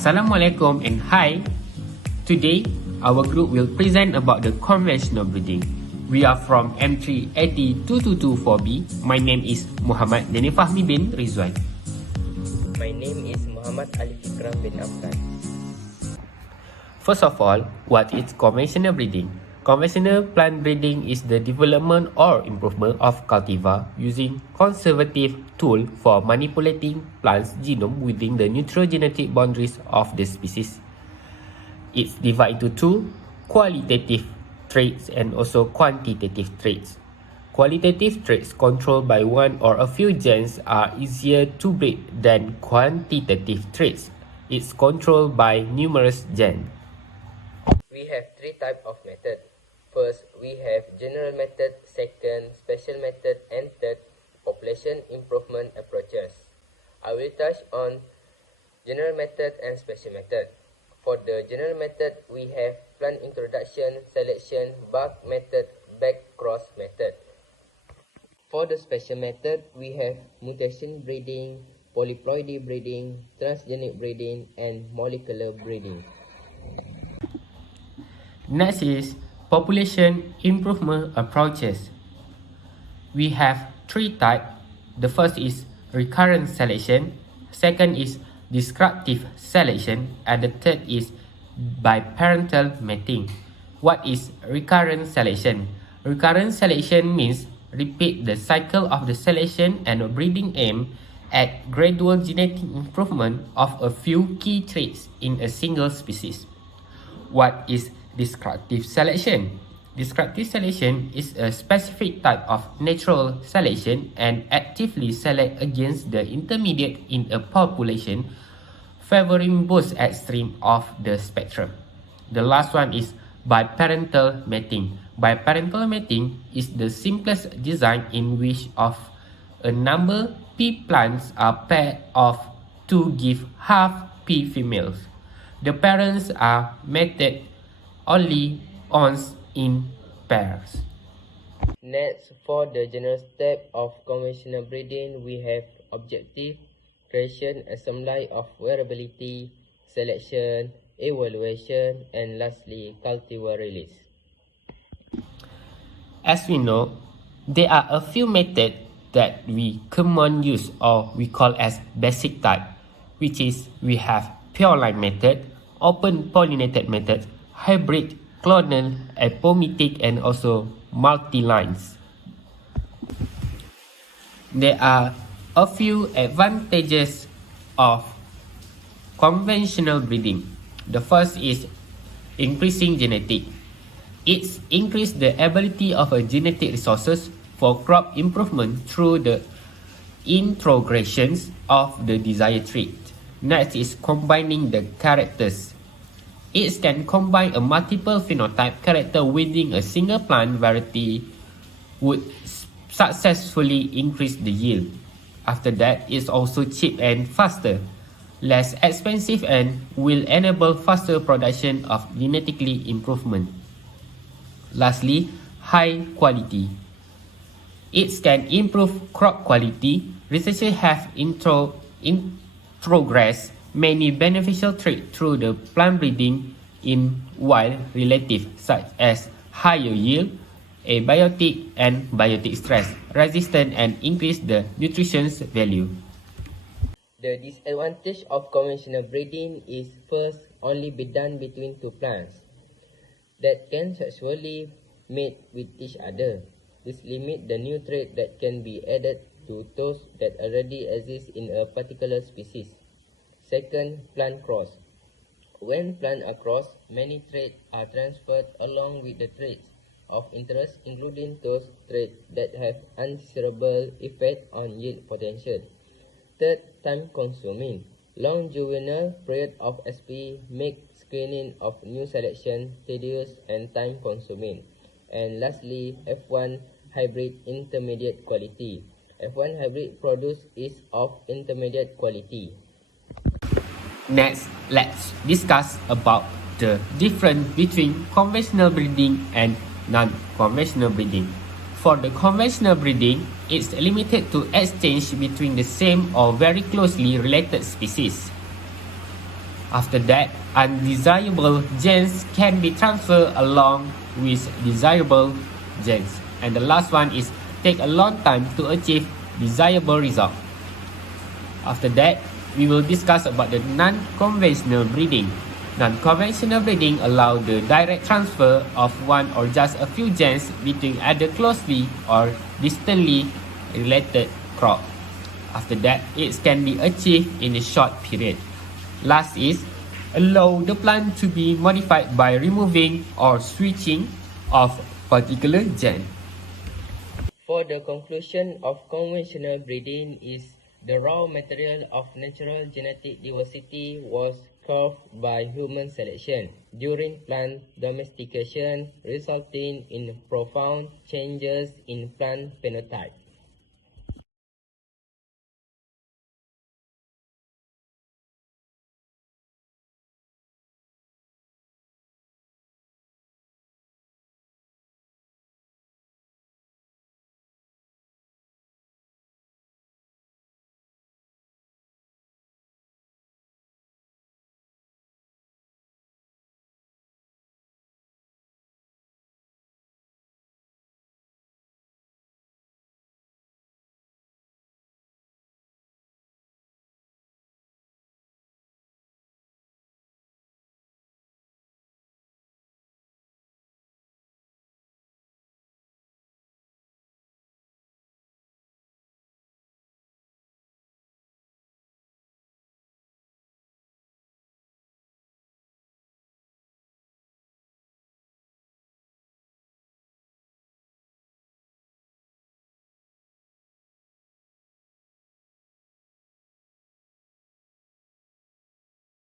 Assalamualaikum and hi. Today, our group will present about the conventional breeding. We are from M3 80222 b My name is Muhammad Dani Fahmi bin Rizwan. My name is Muhammad Ali Fikram bin Afran. First of all, what is conventional breeding? Conventional plant breeding is the development or improvement of cultivar using conservative tool for manipulating plants' genome within the nutrigenetic boundaries of the species. It's divided into two, qualitative traits and also quantitative traits. Qualitative traits controlled by one or a few genes are easier to breed than quantitative traits. It's controlled by numerous genes. We have three types of method. First, we have general method. Second, special method. And third, population improvement approaches. I will touch on general method and special method. For the general method, we have plant introduction, selection, bulk method, back cross method. For the special method, we have mutation breeding, polyploidy breeding, transgenic breeding, and molecular breeding. Next is population improvement approaches. We have three types. The first is recurrent selection, second is disruptive selection, and the third is biparental mating. What is recurrent selection? Recurrent selection means repeat the cycle of the selection and breeding aim at gradual genetic improvement of a few key traits in a single species. What is disruptive selection? Disruptive selection is a specific type of natural selection and actively select against the intermediate in a population, favoring both extremes of the spectrum. The last one is biparental mating. Biparental mating is the simplest design in which of a number P plants are paired off to give half P females. The parents are mated only once in pairs. Next, for the general step of conventional breeding, we have objective, creation, assembly of variability, selection, evaluation, and lastly, cultivar release. As we know, there are a few methods that we commonly use or we call as basic type, which is we have pure line method, open pollinated method, hybrid, clonal, apomictic, and also multi-lines. There are a few advantages of conventional breeding. The first is increasing genetic. It increases the ability of a genetic resources for crop improvement through the introgressions of the desired trait. Next is combining the characters. It can combine a multiple phenotype character within a single plant variety would successfully increase the yield. After that, it's also cheap and faster, less expensive, and will enable faster production of genetically improvement. Lastly, high quality. It can improve crop quality. Researchers have introgressed many beneficial traits through the plant breeding in wild relatives such as higher yield, abiotic, and biotic stress resistant and increase the nutrition value. The disadvantage of conventional breeding is first only be done between two plants that can sexually mate with each other. This limits the new trait that can be added to those that already exist in a particular species. Second, plant cross. When plants are crossed, many traits are transferred along with the traits of interest, including those traits that have undesirable effect on yield potential. Third, time consuming. Long juvenile period of SP make screening of new selection tedious and time consuming. And lastly, F1 hybrid intermediate quality. F1 hybrid produce is of intermediate quality. Next, let's discuss about the difference between conventional breeding and non-conventional breeding. For the conventional breeding, it's limited to exchange between the same or very closely related species. After that, undesirable genes can be transferred along with desirable genes. And the last one is take a long time to achieve desirable result. After that, we will discuss about the non-conventional breeding. Non-conventional breeding allows the direct transfer of one or just a few genes between either closely or distantly related crops. After that, it can be achieved in a short period. Last is allow the plant to be modified by removing or switching of particular gene. For the conclusion of conventional breeding is the raw material of natural genetic diversity was curbed by human selection during plant domestication, resulting in profound changes in plant phenotype.